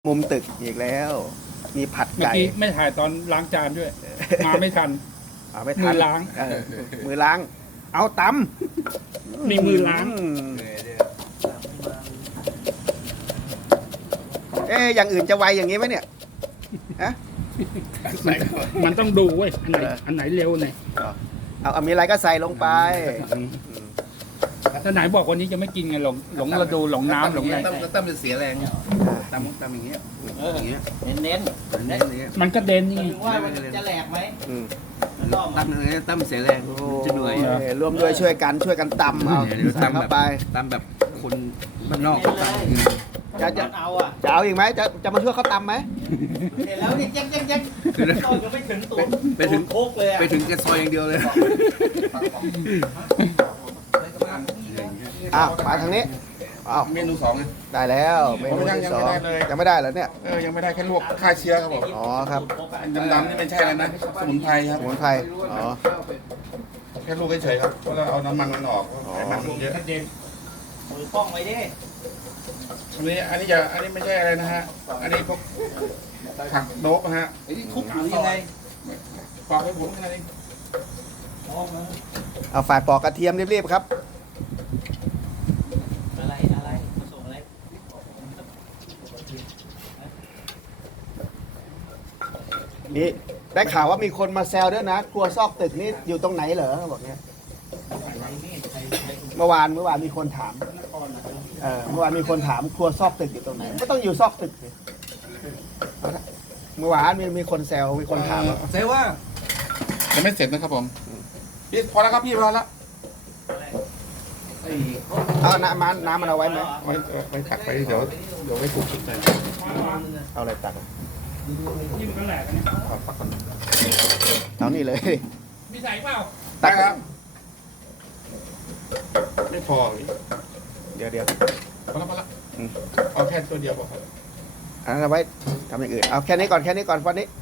มุมตึกอีกแล้ว มีผัดเมื่อไก่กี้ไม่ถ่ายตอนล้างจานด้วย มาไม่ทันไม่ทันมือล้างมือล้าง เอาตำมีมือล้างอย่างอื่นจะไวอย่างนี้ไหมเนี่ยฮะมันต้องดูเว้ยอันไหนเร็วไหนเอามีอะไรก็ใส่ลงไปถ้าไหนบอกวันนี้จะไม่กินไงหลงระดูหลงน้ำหลงอะไรตั้มจะเสียแรงตั้มอย่างเงี้ยอย่างเงี้ยเน้นเน้นอย่างเงี้ยมันก็เด่นนี่ถึงว่ามันจะแหลกไหมตั้มอย่างเงี้ยตั้มเสียแรงจะเหนื่อยร่วมด้วยช่วยกันตำเอาใส่เข้าไปตั้มแบบคนบ้านนอกเน้นเลยจะมันเอาอ่ะจะเอาอีกไหมจะมาช่วยเขาตำไหมเห็นแล้วเนี่ยแจ๊กต้นก็ไม่ถึงตูดไปถึงโคกเลยอ่ะไปถึงแกซอยอย่างเดียวเลยมาทางนี้อ้าวเมนูสองไงได้แล้วเมนูที่สองยังไม่ได้เหรอเนี่ยยังไม่ได้แค่ลวกฆ่าเชื้อครับผมอ๋อครับดำๆนี่ไม่ใช่อะไรนะสมุนไพรครับสมุนไพรอ๋อแค่ลวกเฉยๆครับเพราะเราเอาน้ำมันมันออกไขมันมันเยอะมือป้องไว้ดิอันนี้ไม่ใช่อะไรนะฮะอันนี้พวกผักโดบนะฮะคุกอยู่ยังไงปอกให้ผมแค่นั้นเองเอาฝ่ายปอกกระเทียมรีบๆครับอะไรผสมอะไรนี่ได้ข่าวว่ามีคนมาแซวด้วยนะครัวซอกตึกนี่อยู่ตรงไหนเหรอบอกเนี้ยเมื่อวานมีคนถามเมื่อวานมีคนถามครัวซอกตึกอยู่ตรงไหนไม่ต้องอยู่ซอกตึกสิเมื่อวานมีคนแซวมีคนถามว่าเซว่ายังไม่เสร็จนะครับผมพี่พอแล้วครับพี่พอแล้วเอาน้ำมันเอาไว้ไหมไว้ตักไปเดี๋ยวไว้ถูกสุดเลยเอาอะไรตักอ่ะนี่มันก็แหลกอันนี้เอาตักก่อนเอานี่เลยมีใส่เปล่าตักครับไม่พอเดี๋ยวพอแล้วเอาแค่ตัวเดียวพอครับอันนั้นเอาไว้ทำอย่างอื่นเอาแค่นี้ก่อนวันนี้